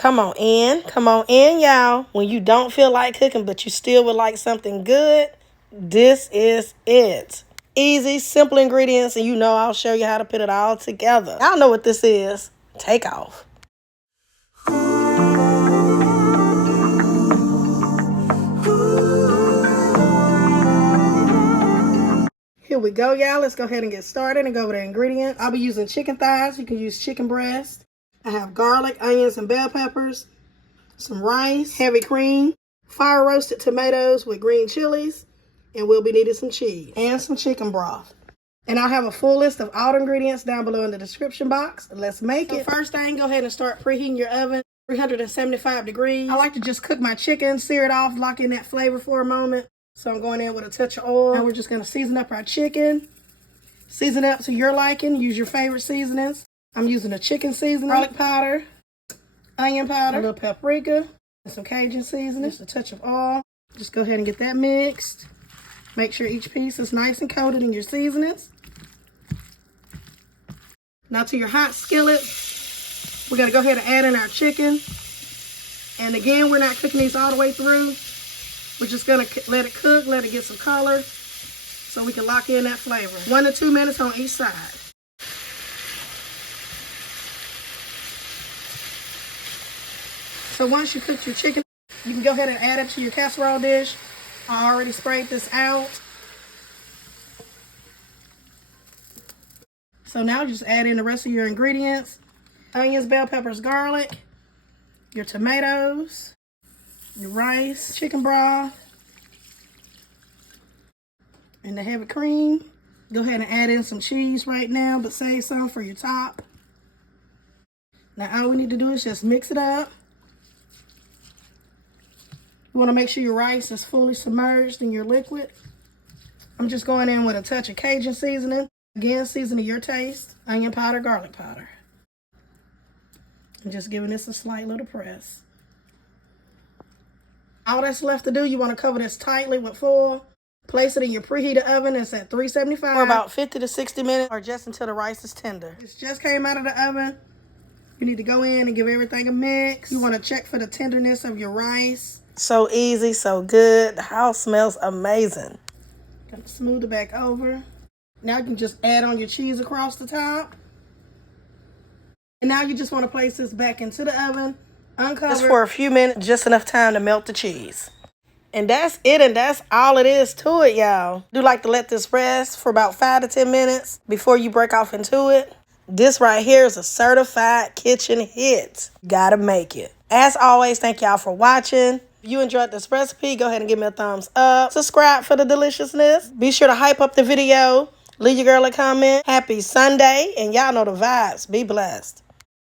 Come on in, y'all. When you don't feel like cooking, but you still would like something good, this is it. Easy, simple ingredients, and you know I'll show you how to put it all together. Y'all know what this is. Take off. Here we go, y'all. Let's go ahead and get started and go over the ingredients. I'll be using chicken thighs. You can use chicken breast. I have garlic, onions, and bell peppers, some rice, heavy cream, fire roasted tomatoes with green chilies, and we'll be needing some cheese and some chicken broth. And I'll have a full list of all the ingredients down below in the description box. Let's make it. First thing, go ahead and start preheating your oven, 375 degrees. I like to just cook my chicken, sear it off, lock in that flavor for a moment. So I'm going in with a touch of oil. Now we're just going to season up our chicken. Season up to your liking. Use your favorite seasonings. I'm using a chicken seasoning, garlic powder, onion powder, a little paprika, and some Cajun seasoning, just a touch of oil. Just go ahead and get that mixed. Make sure each piece is nice and coated in your seasonings. Now to your hot skillet, we're going to go ahead and add in our chicken. And again, we're not cooking these all the way through. We're just going to let it cook, let it get some color, so we can lock in that flavor. 1 to 2 minutes on each side. So once you cook your chicken, you can go ahead and add it to your casserole dish. I already sprayed this out. So now just add in the rest of your ingredients. Onions, bell peppers, garlic, your tomatoes, your rice, chicken broth, and the heavy cream. Go ahead and add in some cheese right now, but save some for your top. Now all we need to do is just mix it up. You want to make sure your rice is fully submerged in your liquid. I'm just going in with a touch of Cajun seasoning. Again, season to your taste. Onion powder, garlic powder. And just giving this a slight little press. All that's left to do, you want to cover this tightly with foil. Place it in your preheated oven. It's at 375 for about 50 to 60 minutes or just until the rice is tender. This just came out of the oven. You need to go in and give everything a mix. You want to check for the tenderness of your rice. So easy, so good. The house smells amazing. Gonna smooth it back over. Now you can just add on your cheese across the top. And now you just want to place this back into the oven, uncover. Just for a few minutes, just enough time to melt the cheese. And that's it, and that's all it is to it, y'all. Do like to let this rest for about 5 to 10 minutes before you break off into it. This right here is a certified kitchen hit. Gotta make it. As always, thank y'all for watching. If you enjoyed this recipe, go ahead and give me a thumbs up. Subscribe for the deliciousness. Be sure to hype up the video. Leave your girl a comment. Happy Sunday. And y'all know the vibes. Be blessed.